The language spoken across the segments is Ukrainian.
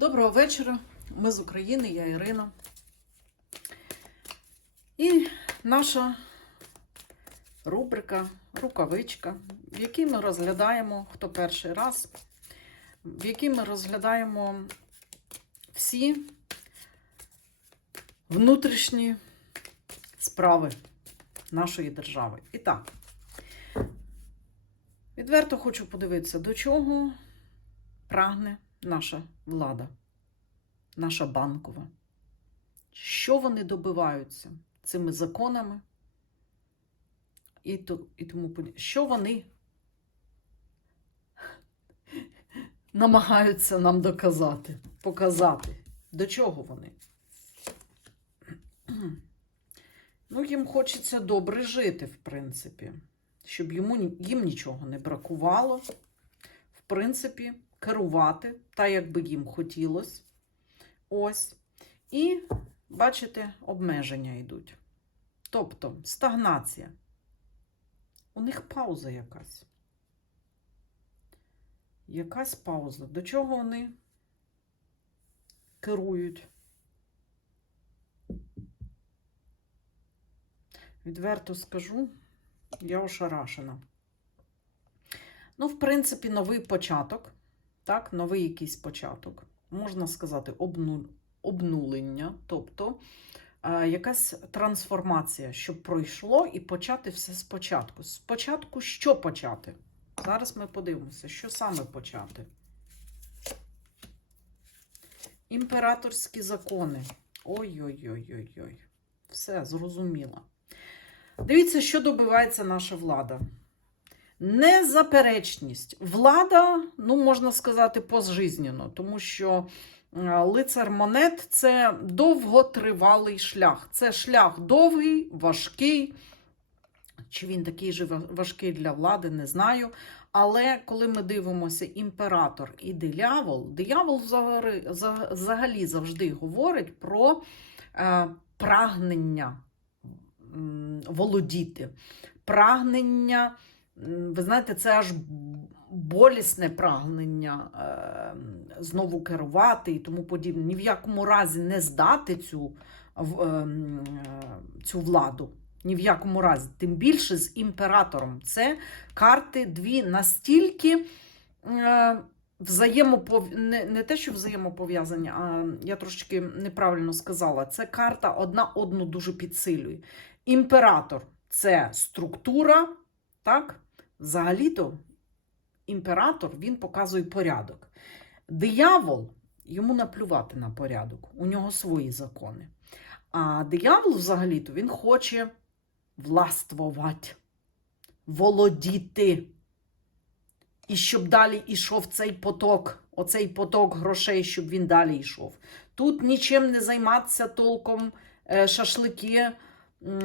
Доброго вечора. Ми з України, я Ірина. І наша рубрика Рукавичка, в якій ми розглядаємо, хто перший раз, в якій ми розглядаємо всі внутрішні справи нашої держави. І так, відверто хочу подивитися, до чого прагне наша влада, наша банкова. Що вони добиваються цими законами і, то, і тому? Що вони намагаються нам доказати, показати? До чого вони? Ну, їм хочеться добре жити, в принципі, щоб йому, їм нічого не бракувало. В принципі, керувати так, як би їм хотілося. Ось. І, бачите, обмеження йдуть. Тобто стагнація. У них пауза якась. Якась пауза. До чого вони керують? Відверто скажу, я ошарашена. Ну, в принципі, новий початок. Так, новий якийсь початок. Можна сказати, обну... обнулення, тобто е, якась трансформація, щоб пройшло і почати все спочатку. Спочатку що почати? Зараз ми подивимося, що саме почати. Імператорські закони. Ой-ой-ой-ой-ой. Все, зрозуміло. Дивіться, що добивається наша влада. Незаперечність. Влада, ну, можна сказати, пожизненно, тому що е, лицар монет це довготривалий шлях. Це шлях довгий, важкий. Чи він такий же важкий для влади, не знаю. Але коли ми дивимося імператор і диявол, диявол взагалі, завжди говорить про е, прагнення володіти, прагнення. Ви знаєте, це аж болісне прагнення е, знову керувати і тому подібне. Ні в якому разі не здати цю, ем, цю владу. Ні в якому разі. Тим більше з імператором. Це карти дві настільки е, взаємопов... не, не те, що взаємопов'язані, а я трошечки неправильно сказала. Це карта одна одну дуже підсилює. Імператор це структура, так? Взагалі-то імператор він показує порядок. Диявол йому наплювати на порядок, у нього свої закони. А диявол, взагалі-то, він хоче властвувати, володіти. І щоб далі йшов цей поток, оцей поток грошей, щоб він далі йшов. Тут нічим не займатися толком е, шашлики,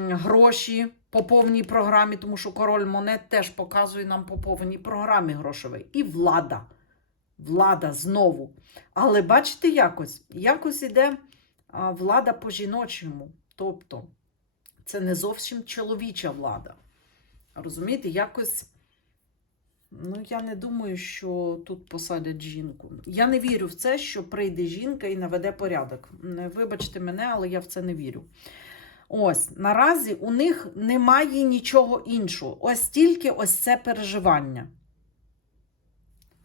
гроші по повній програмі, тому що король монет теж показує нам по повній програмі грошовій. І влада. Влада знову. Але бачите, якось, якось іде влада по-жіночому. Тобто, це не зовсім чоловіча влада. Розумієте, якось. Ну, я не думаю, що тут посадять жінку. Я не вірю в це, що прийде жінка і наведе порядок. Вибачте мене, але я в це не вірю. Ось, наразі у них немає нічого іншого. Ось тільки ось це переживання.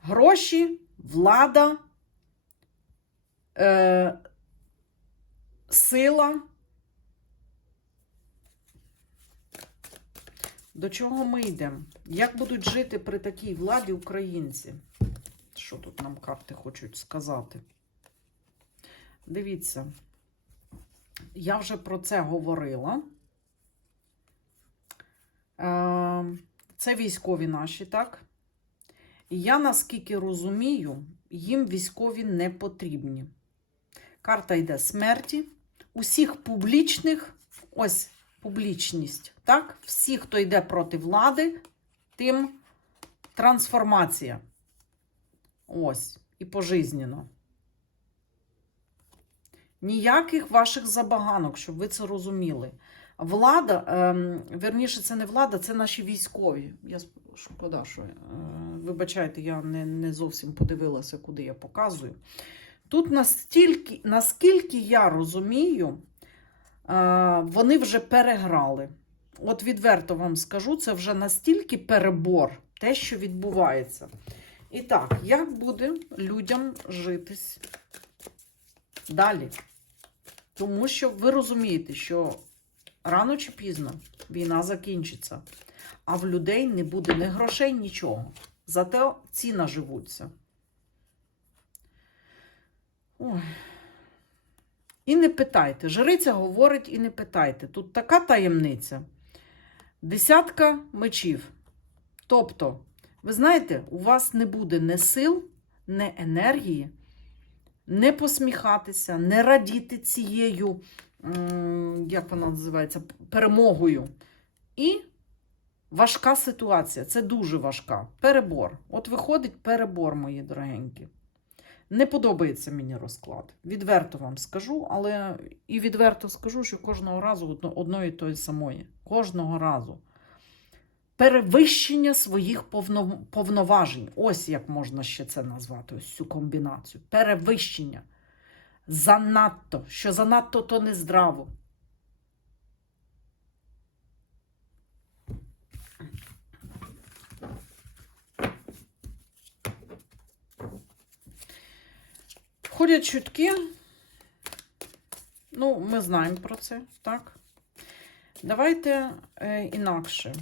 Гроші, влада, е, сила. До чого ми йдемо? Як будуть жити при такій владі українці? Що тут нам карти хочуть сказати? Дивіться, я вже про це говорила. Е, Це військові наші, так? Я, наскільки розумію, їм військові не потрібні. Карта йде смерті. Усіх публічних, ось публічність, так? Всі, хто йде проти влади, тим трансформація. Ось, і пожизненно. Ніяких ваших забаганок, щоб ви це розуміли. Влада, ем, верніше, це не влада, це наші військові. Я шкода, що е, вибачайте, я не, не зовсім подивилася, куди я показую. Тут настільки, наскільки я розумію, е, вони вже переграли. От відверто вам скажу, це вже настільки перебор, те, що відбувається. І так, як буде людям житись далі? Тому що ви розумієте, що рано чи пізно війна закінчиться, а в людей не буде ні грошей, нічого. Зате ці наживуться. Ой. І не питайте. Жриця говорить і не питайте. Тут така таємниця. Десятка мечів. Тобто, ви знаєте, у вас не буде ні сил, ні енергії, не посміхатися, не радіти цією, як вона називається, перемогою. І важка ситуація. Це дуже важка. Перебор. От виходить перебор, мої дорогенькі. Не подобається мені розклад. Відверто вам скажу, але і відверто скажу, що кожного разу одно, одної тої самої. Кожного разу. Перевищення своїх повно, повноважень. Ось як можна ще це назвати, ось цю комбінацію. Перевищення. Занадто. Що занадто, то не здраво. Ходять чутки. Ну, ми знаємо про це, так? Давайте е, інакше.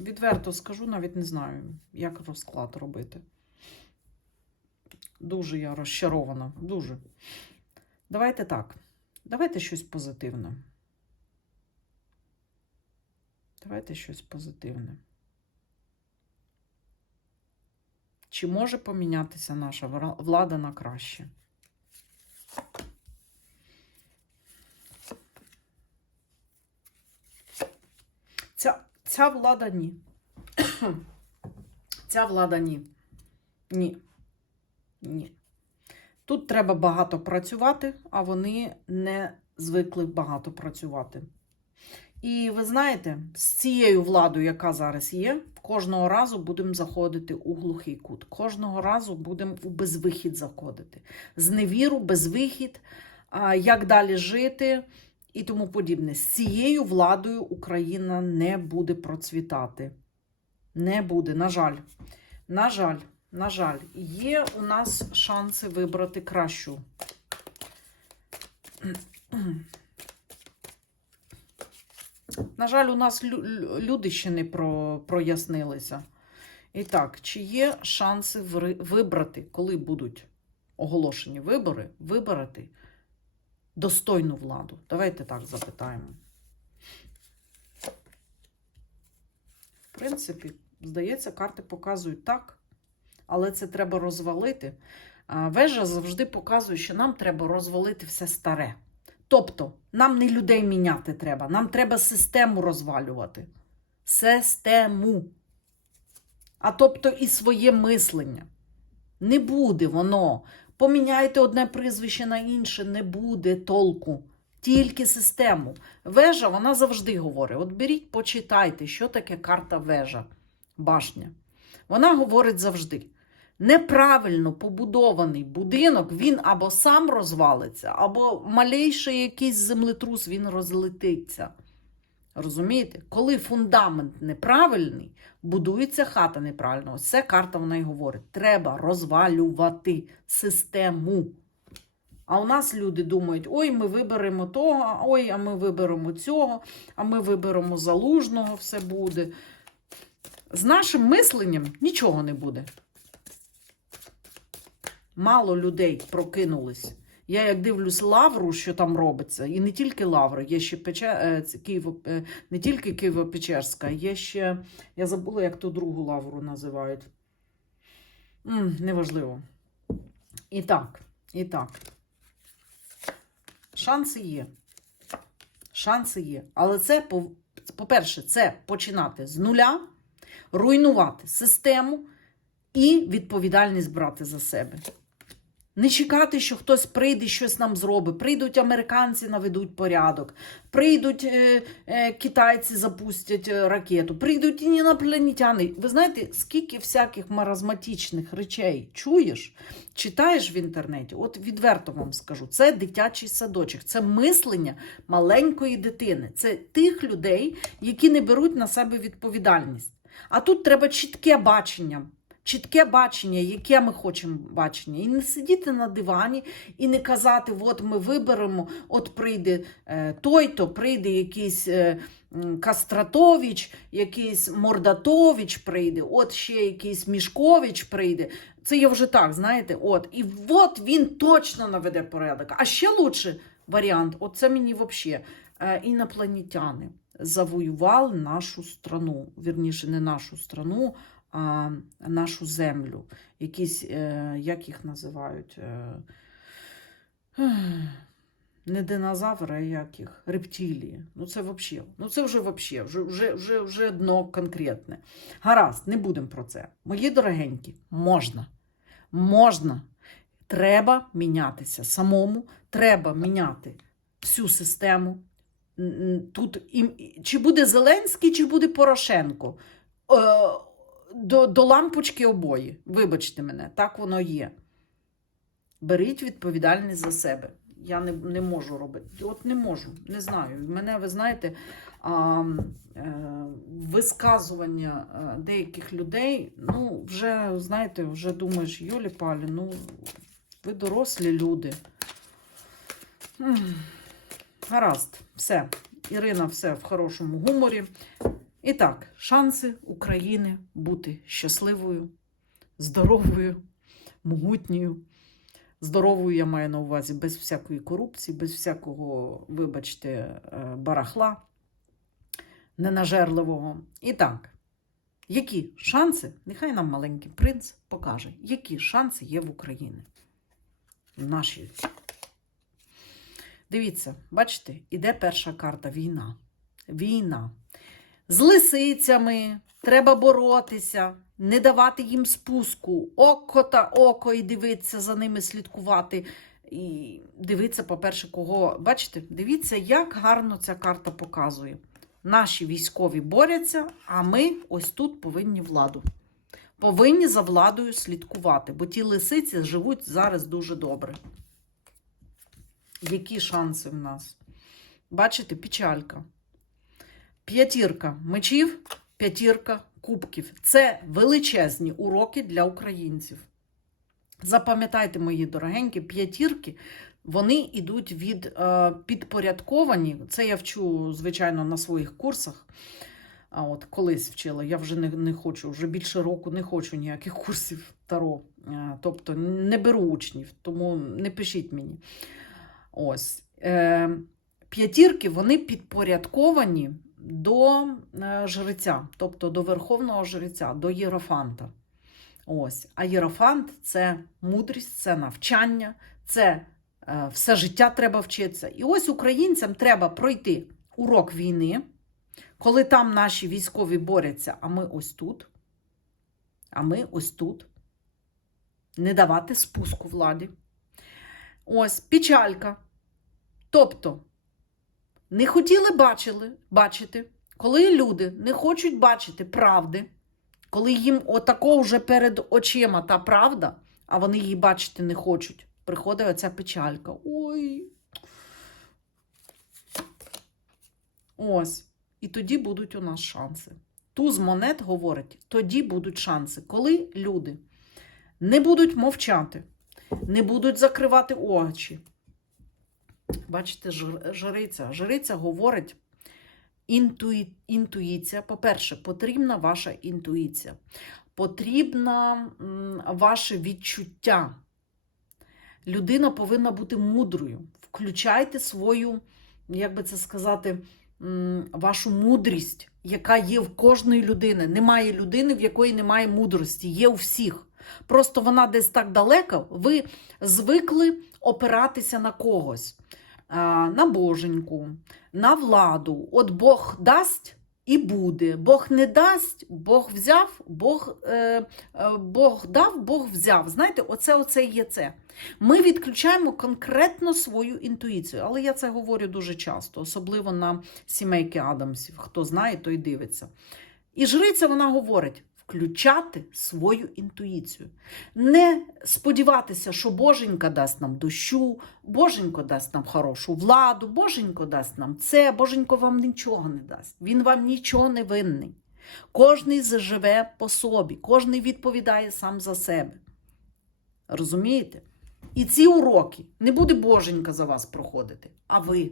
Відверто скажу, навіть не знаю, як розклад робити. Дуже я розчарована. Дуже. Давайте так. Давайте щось позитивне. Давайте щось позитивне. Чи може помінятися наша влада на краще? Ця, влада ні. Ця влада ні. Ні. Ні. Тут треба багато працювати, а вони не звикли багато працювати. І ви знаєте, з цією владою, яка зараз є, кожного разу будемо заходити у глухий кут. Кожного разу будемо у безвихід заходити. З невіру, безвихід, як далі жити і тому подібне. З цією владою Україна не буде процвітати. Не буде, на жаль. На жаль, на жаль, є у нас шанси вибрати кращу. На жаль, у нас лю- лю- люди ще не про, прояснилися. І так, чи є шанси вибрати, коли будуть оголошені вибори, вибрати достойну владу? Давайте так запитаємо. В принципі, здається, карти показують так, але це треба розвалити. Вежа завжди показує, що нам треба розвалити все старе. Тобто, нам не людей міняти треба, нам треба систему розвалювати. Систему. А тобто і своє мислення. Не буде воно. Поміняйте одне прізвище на інше, не буде толку. Тільки систему. Вежа, вона завжди говорить: от беріть, почитайте, що таке карта вежа, башня. Вона говорить завжди. Неправильно побудований будинок, він або сам розвалиться, або малейший якийсь землетрус він розлетиться. Розумієте? Коли фундамент неправильний, будується хата неправильно. Ось це карта вона й говорить. Треба розвалювати систему. А у нас люди думають: ой, ми виберемо того, ой, а ми виберемо цього, а ми виберемо залужного, все буде. З нашим мисленням нічого не буде. Мало людей прокинулись. Я як дивлюсь лавру, що там робиться, і не тільки лавра, є ще Пече... е, Києво... е, не тільки Києво-Печерська, є ще, я забула, як ту другу лавру називають. М, неважливо. І так, і так. Шанси є. Шанси є. Але це, по-перше, це починати з нуля, руйнувати систему і відповідальність брати за себе. Не чекати, що хтось прийде, щось нам зробить. Прийдуть американці, наведуть порядок, прийдуть е, е, китайці, запустять е, ракету, прийдуть інопланетяни. Ви знаєте, скільки всяких маразматичних речей чуєш, читаєш в інтернеті? От відверто вам скажу, це дитячий садочок, це мислення маленької дитини, це тих людей, які не беруть на себе відповідальність. А тут треба чітке бачення. Чітке бачення, яке ми хочемо бачення, і не сидіти на дивані і не казати, от ми виберемо, от прийде е, той-то, прийде якийсь е, Кастратович, якийсь Мордатович прийде, от ще якийсь Мішкович прийде. Це я вже так, знаєте, от. І от він точно наведе порядок. А ще лучше варіант, це мені взагалі е, інопланетяни завоювали нашу страну, вірніше, не нашу страну, а нашу землю. Якісь, е, як їх називають? Е, не динозаври, а як їх? Рептилії. Ну це взагалі. Ну це вже взагалі, вже, вже, вже, вже дно конкретне. Гаразд, не будемо про це. Мої дорогенькі, можна. Можна. Треба мінятися самому, треба міняти всю систему. Тут і, чи буде Зеленський, чи буде Порошенко. До, до лампочки обої. Вибачте мене, так воно є. Беріть відповідальність за себе. Я не, не можу робити. От не можу, не знаю. Мене, ви знаєте, а, е, висказування е, деяких людей, ну, вже, знаєте, вже думаєш, Йолі Палі, ну, ви дорослі люди. Гаразд, все. Ірина, все в хорошому гуморі. І так, шанси України бути щасливою, здоровою, могутньою. Здоровою я маю на увазі без всякої корупції, без всякого, вибачте, е, барахла ненажерливого. І так, які шанси, нехай нам маленький принц покаже, які шанси є в Україні. В нашій. Дивіться, бачите, іде перша карта війна. Війна. З лисицями треба боротися, не давати їм спуску, око та око, і дивитися за ними, слідкувати. І дивитися, по-перше, кого. Бачите, дивіться, як гарно ця карта показує. Наші військові борються, а ми ось тут повинні владу. Повинні за владою слідкувати, бо ті лисиці живуть зараз дуже добре. Які шанси в нас? Бачите, печалька. П'ятірка мечів, п'ятірка кубків. Це величезні уроки для українців. Запам'ятайте, мої дорогенькі, п'ятірки, вони йдуть від е, підпорядковані. Це я вчу, звичайно, на своїх курсах. А от колись вчила, я вже не, не хочу, вже більше року не хочу ніяких курсів Таро. Е, тобто не беру учнів, тому не пишіть мені. Ось. Е, п'ятірки вони підпорядковані до е, жреця, тобто до верховного жреця, до єрофанта. Ось. А єрофант це мудрість, це навчання, це е, все життя треба вчитися. І ось українцям треба пройти урок війни, коли там наші військові борються, а ми ось тут. А ми ось тут. Не давати спуску владі. Ось печалька. Тобто, не хотіли бачили, бачити, коли люди не хочуть бачити правди, коли їм отако вже перед очима та правда, а вони її бачити не хочуть, приходить оця печалька. Ой. Ось. І тоді будуть у нас шанси. Туз монет говорить, тоді будуть шанси, коли люди не будуть мовчати, не будуть закривати очі. Бачите, жр- жриця. Жриця говорить інтуї... інтуїція. По-перше, потрібна ваша інтуїція, потрібна ваше відчуття. Людина повинна бути мудрою. Включайте свою, як би це сказати, вашу мудрість, яка є в кожної людини. Немає людини, в якої немає мудрості, є у всіх. Просто вона десь так далеко, ви звикли опиратися на когось, на боженьку, на владу. От Бог дасть, і буде. Бог не дасть, Бог взяв, Бог, е, е, Бог дав, Бог взяв. Знаєте, оце, оце є це. Ми відключаємо конкретно свою інтуїцію. Але я це говорю дуже часто, особливо на сімейки Адамсів. Хто знає, той дивиться. І жриця вона говорить: включати свою інтуїцію. Не сподіватися, що Боженька дасть нам дощу, Боженько дасть нам хорошу владу, Боженько дасть нам це, Боженько вам нічого не дасть. Він вам нічого не винний. Кожний заживе по собі, кожний відповідає сам за себе. Розумієте? І ці уроки не буде Боженька за вас проходити, а ви.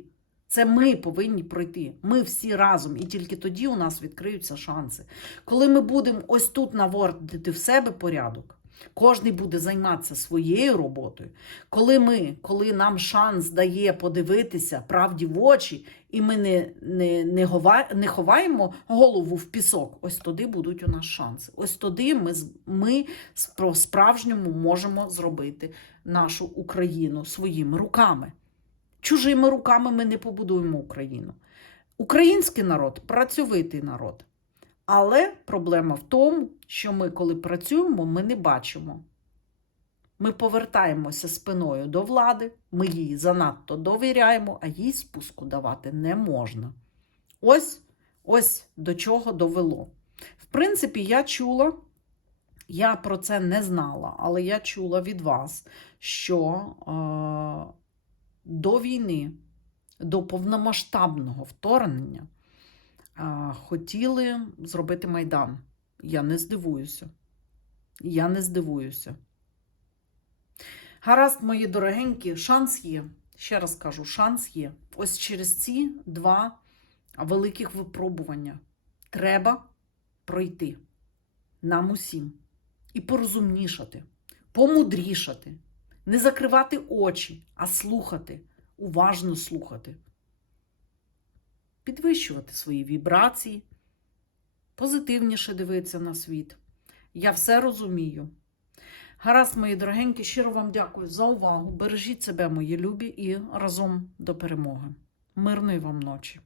Це ми повинні пройти. Ми всі разом, і тільки тоді у нас відкриються шанси. Коли ми будемо ось тут наводити в себе порядок, кожен буде займатися своєю роботою. Коли ми, коли нам шанс дає подивитися правді в очі, і ми не, не, не, не ховаємо голову в пісок, ось тоді будуть у нас шанси. Ось тоді ми, ми справжньому можемо зробити нашу Україну своїми руками. Чужими руками ми не побудуємо Україну. Український народ працьовитий народ. Але проблема в тому, що ми, коли працюємо, ми не бачимо. Ми повертаємося спиною до влади, ми їй занадто довіряємо, а їй спуску давати не можна. Ось, ось до чого довело. В принципі, я чула, я про це не знала, але я чула від вас, що е, до війни, до повномасштабного вторгнення хотіли зробити Майдан. Я не здивуюся. Я не здивуюся. Гаразд, мої дорогенькі, шанс є. Ще раз кажу, шанс є. Ось через ці два великих випробування треба пройти нам усім і порозумнішати, помудрішати, не закривати очі, а слухати, уважно слухати підвищувати свої вібрації, позитивніше дивитися на світ. Я все розумію. Гаразд, мої дорогенькі, щиро вам дякую за увагу. Бережіть себе, мої любі, і разом до перемоги. Мирної вам ночі!